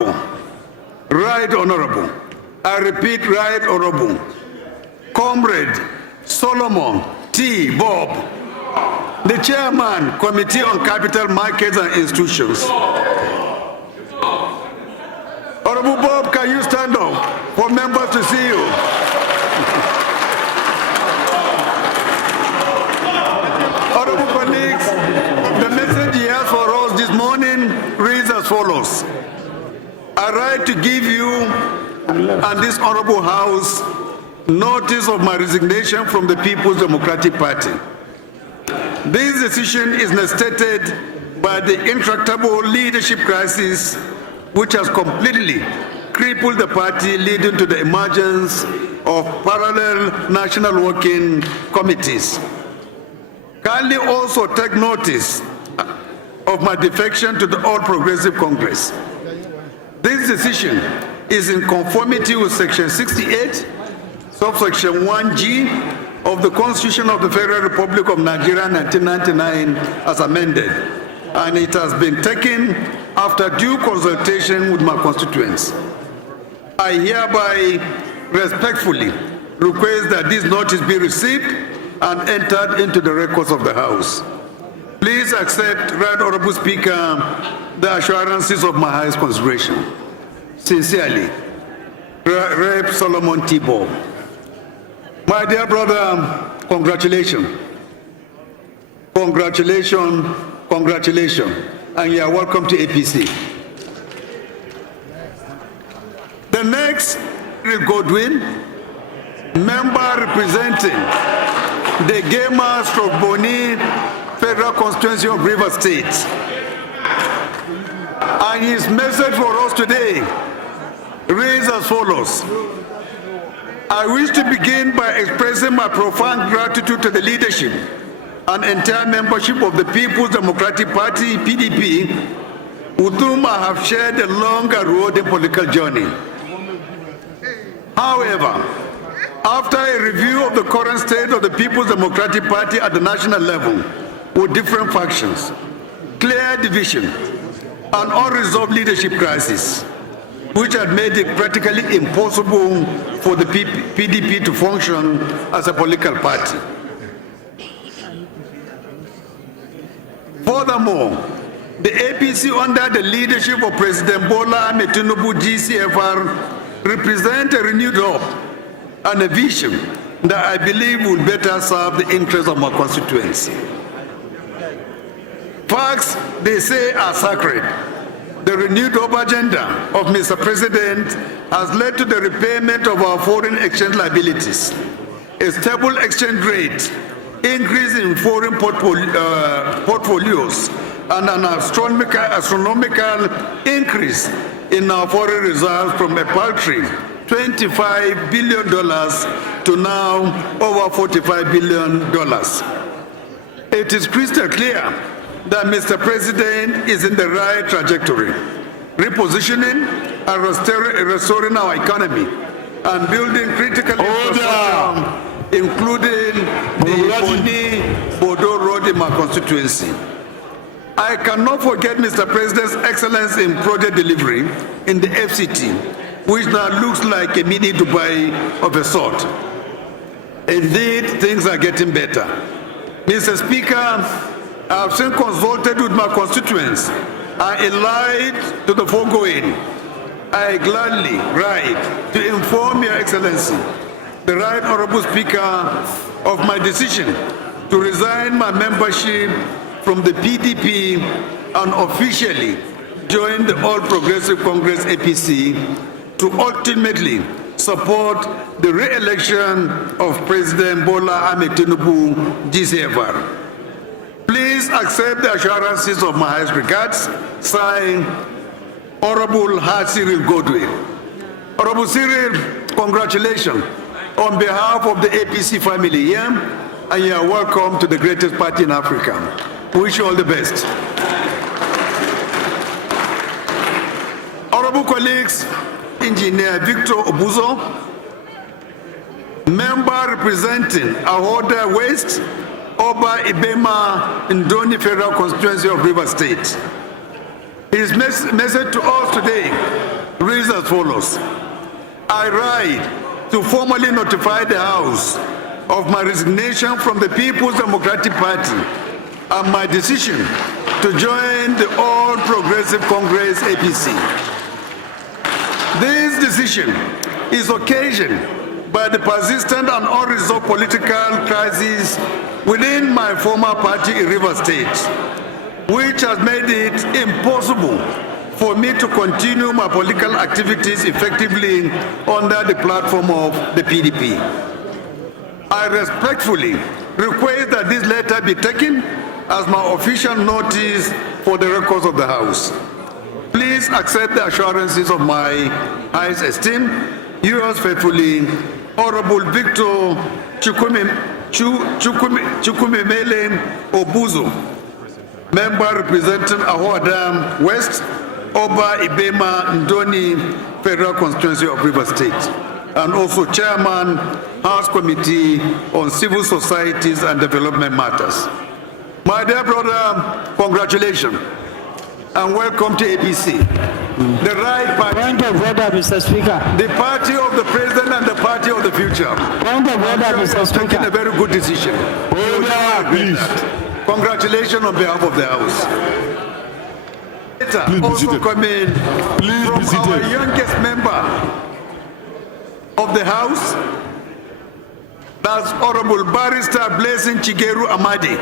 Right Honorable, I repeat, Right Honorable, Comrade Solomon T. Bob, the Chairman, Committee on Capital Markets and Institutions. Honorable Bob, can you stand up for members to see you? Honorable colleagues, the message he has for us this morning reads as follows. I write to give you and this honorable House notice of my resignation from the People's Democratic Party. This decision is necessitated by the intractable leadership crisis which has completely crippled the party, leading to the emergence of parallel national working committees. Kindly also take notice of my defection to the All Progressive Congress. This decision is in conformity with Section 68, subsection 1G of the Constitution of the Federal Republic of Nigeria 1999 as amended, and it has been taken after due consultation with my constituents. I hereby respectfully request that this notice be received and entered into the records of the House. Please accept, Right Honorable Speaker, the assurances of my highest consideration. Sincerely, Rep. Solomon T. Bob. My dear brother, congratulations. Congratulations, congratulations, and you are welcome to APC. The next is Godwin, member representing the Gema-Boni Federal Constituency of Rivers State. And his message for us today reads as follows. I wish to begin by expressing my profound gratitude to the leadership and entire membership of the People's Democratic Party, PDP, with whom I have shared a long and rewarding political journey. However, after a review of the current state of the People's Democratic Party at the national level, with different factions, clear division, an unresolved leadership crisis, which had made it practically impossible for the PDP to function as a political party. Furthermore, the APC under the leadership of President Bola Ahmed Tinubu GCFR represent a renewed hope and a vision that I believe will better serve the interests of my constituents. Facts, they say, are sacred. The renewed hope agenda of Mr. President has led to the repayment of our foreign exchange liabilities, a stable exchange rate, increase in foreign portfolios, and an astronomical increase in our foreign reserves from a paltry $25 billion to now over $45 billion. It is crystal clear that Mr. President is in the right trajectory, repositioning and restoring our economy and building critical infrastructure, including the Boni-Bodo Road in my constituency. I cannot forget Mr. President's excellence in project delivery in the FCT, which now looks like a mini Dubai of a sort. Indeed, things are getting better. Mr. Speaker, I have since consulted with my constituents and allied to the foregoing. I gladly write to inform Your Excellency, the Right Honorable Speaker, of my decision to resign my membership from the PDP and officially join the All Progressive Congress APC to ultimately support the re-election of President Bola Ahmed Tinubu GCFR. Please accept the assurances of my highest regards. Signed, Honorable Cyril Godwin. Honorable Cyril, congratulations on behalf of the APC family here, and you are welcome to the greatest party in Africa. Wish you all the best. Honorable colleagues, Engineer Victor Obuzo, member representing Ahoda West, Oba Ibema Ndoni Federal Constituency of Rivers State. His message to us today reads as follows. I write to formally notify the House of my resignation from the People's Democratic Party and my decision to join the All Progressive Congress APC. This decision is occasioned by the persistent and unresolved political crisis within my former party in Rivers State, which has made it impossible for me to continue my political activities effectively under the platform of the PDP. I respectfully request that this letter be taken as my official notice for the records of the House. Please accept the assurances of my highest esteem. Yours faithfully, Honorable Victor Chukwumemele Obuzo, Member representing Ahoadam West, Oba Ibema Ndoni, Federal Constituency of Rivers State, and also Chairman, House Committee on Civil Societies and Development Matters. My dear brother, congratulations and welcome to APC. The right party. Point of order, Mr. Speaker. The party of the president and the party of the future. Point of order, Mr. Speaker. Taking a very good decision. Please. Congratulations on behalf of the House. Also coming from our youngest member of the House, that's Honorable Barrister Blessing Chigeru Amadi,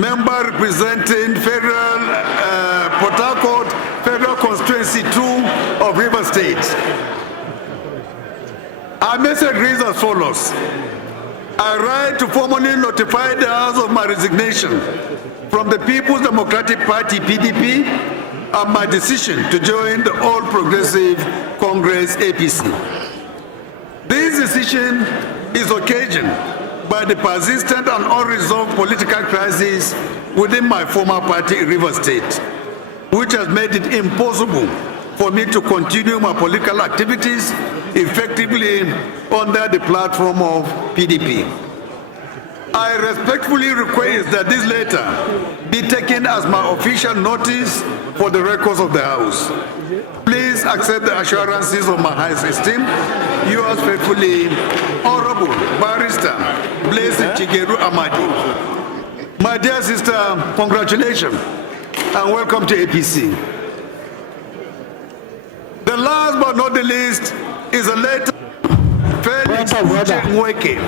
member representing Federal Port Harcourt Federal Constituency 2 of River State. Our message reads as follows. I write to formally notify the House of my resignation from the People's Democratic Party, PDP, and my decision to join the All Progressive Congress, APC. This decision is occasioned by the persistent and unresolved political crisis within my former party in Rivers State, which has made it impossible for me to continue my political activities effectively under the platform of PDP. I respectfully request that this letter be taken as my official notice for the records of the House. Please accept the assurances of my highest esteem. Yours faithfully, Honorable Barrister Blessing Chigeru Amadi. My dear sister, congratulations and welcome to APC. The last but not the least is a letter Felix Mgbeke,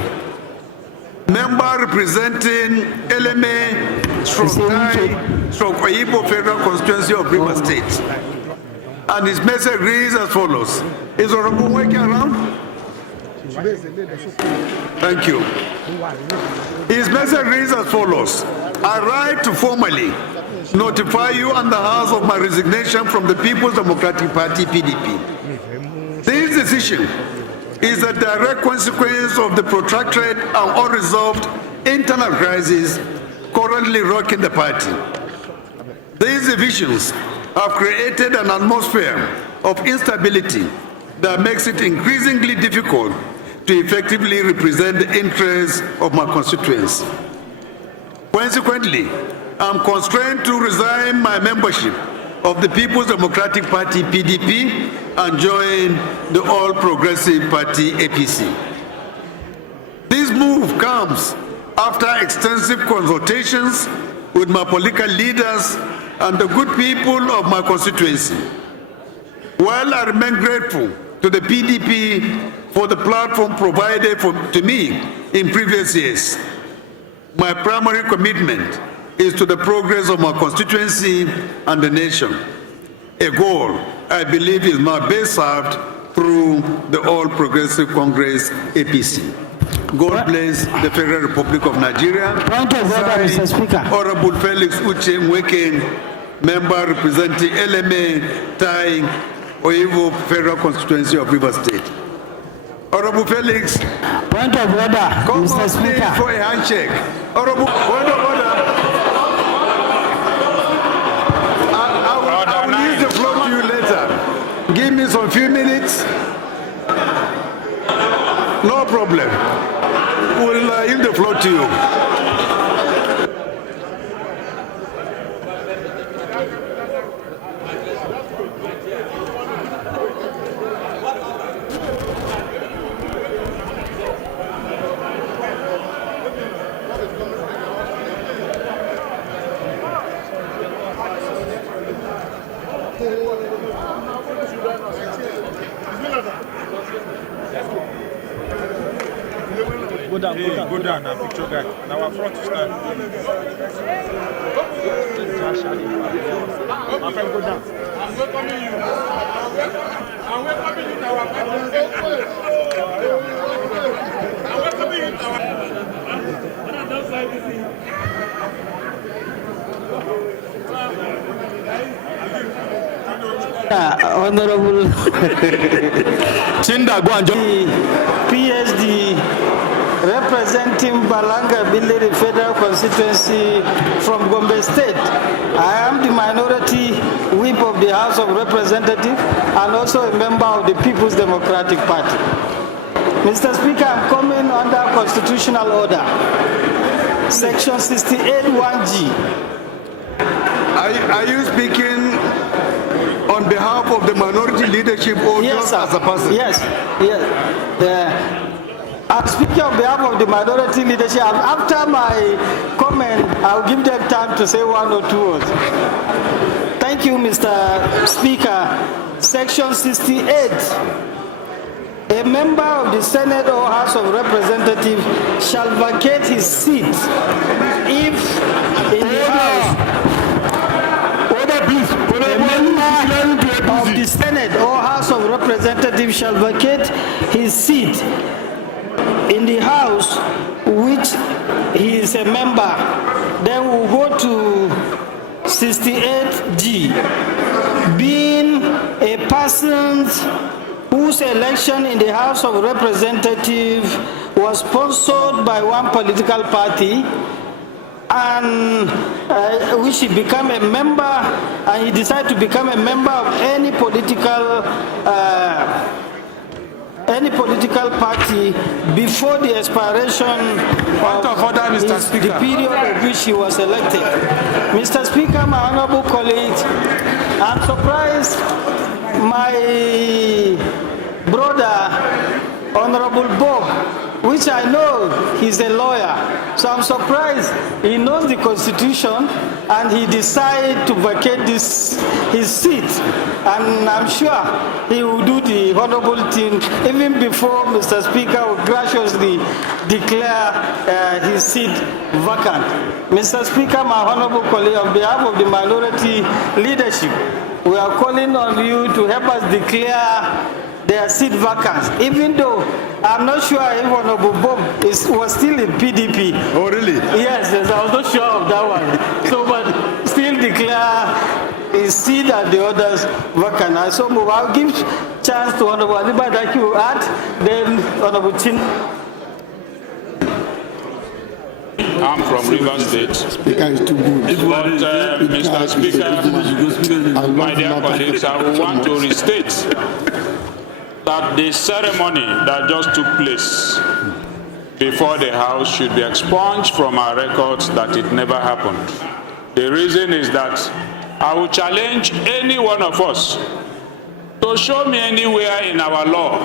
member representing LMA Oyibo Federal Constituency of River State. And his message reads as follows. Is Honorable Mgbeke around? Thank you. His message reads as follows. I write to formally notify you and the House of my resignation from the People's Democratic Party, PDP. This decision is a direct consequence of the protracted and unresolved internal crisis currently rocking the party. These divisions have created an atmosphere of instability that makes it increasingly difficult to effectively represent the interests of my constituents. Consequently, I'm constrained to resign my membership of the People's Democratic Party, PDP, and join the All Progressive Party, APC. This move comes after extensive consultations with my political leaders and the good people of my constituency. While I remain grateful to the PDP for the platform provided to me in previous years, my primary commitment is to the progress of my constituency and the nation, a goal I believe is now best served through the All Progressive Congress, APC. God bless the Federal Republic of Nigeria. Point of order, Mr. Speaker. Honorable Felix Mgbeke, member representing LMA Tai Oyibo Federal Constituency of River State. Honorable Felix. Point of order, Come Mr. on, Speaker. please, for a handshake. Honorable, order. I will use the floor to you later. Give me some few minutes. No problem. We'll yield the floor to you. Go down, now picture guy. Now our front stand. My friend, go down. I'm welcoming you. I'm welcoming you to our country. I'm welcoming you to Honorable Chinda, go and join. PSD representing Balanga Billiri Federal Constituency from Gombe State. I am the minority whip of the House of Representatives and also a member of the People's Democratic Party. Mr. Speaker, I'm coming under constitutional order. Section 68(1)(g). Are you speaking on behalf of the minority leadership or Yes, just sir. as a person? Yes, yes. I'm speaking on behalf of the minority leadership. After my comment, I'll give them time to say one or two words. Thank you, Mr. Speaker. Section 68. A member of the Senate or House of Representatives shall vacate his seat if in the House a member of the Senate or House of Representatives shall vacate his seat in the House which he is a member. Then we'll go to 68(g). Being a person whose election in the House of Representatives was sponsored by one political party and which he became a member, and he decided to become a member of any political party before the expiration of the period of which he was elected. Mr. Speaker, my honorable colleagues, I'm surprised my brother, Honorable Bob, which I know he's a lawyer, so I'm surprised he knows the Constitution and he decided to vacate his seat, and I'm sure he will do the honorable thing even before Mr. Speaker will graciously declare his seat vacant. Mr. Speaker, my honorable colleague, on behalf of the minority leadership, we are calling on you to help us declare their seat vacant, even though I'm not sure if Honorable Bob was still in PDP. Oh, really? Yes, I was not sure of that one. So, but still declare his seat and the others vacant. I so move. I'll give chance to Honorable Aliba that you add, then Honorable Chin. I'm from Rivers State. Speaker is too good. But, Mr. Speaker, my dear colleagues, I want to restate that the ceremony that just took place before the House should be expunged from our records that it never happened. The reason is that I will challenge any one of us to show me anywhere in our law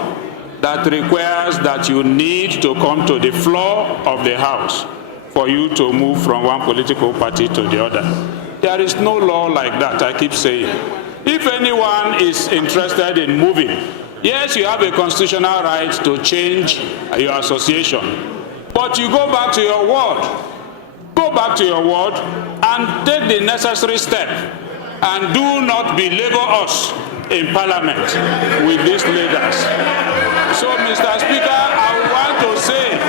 that requires that you need to come to the floor of the House for you to move from one political party to the other. There is no law like that, I keep saying. If anyone is interested in moving, yes, you have a constitutional right to change your association, but you go back to your ward. Go back to your ward and take the necessary step, and do not belabor us in Parliament with these leaders. So, Mr. Speaker, I want to say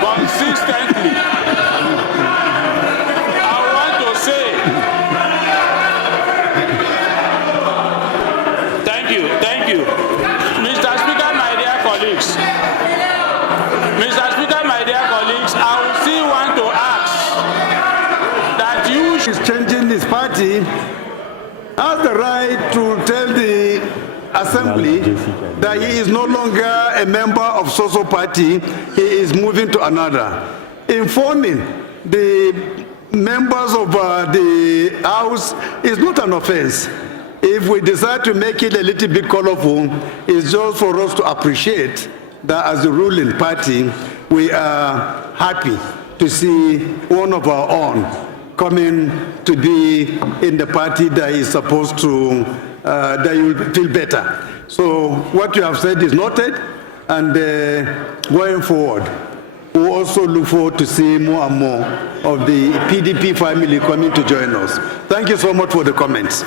consistently, thank you. Mr. Speaker, my dear colleagues, I will still want to ask that you Is changing his party, has the right to tell the assembly that he is no longer a member of Soso party, he is moving to another. Informing the members of the House is not an offense. If we decide to make it a little bit colorful, it's just for us to appreciate that as the ruling party, we are happy to see one of our own coming to be in the party that is supposed to that you will feel better. So what you have said is noted, and going forward, we also look forward to seeing more and more of the PDP family coming to join us. Thank you so much for the comments.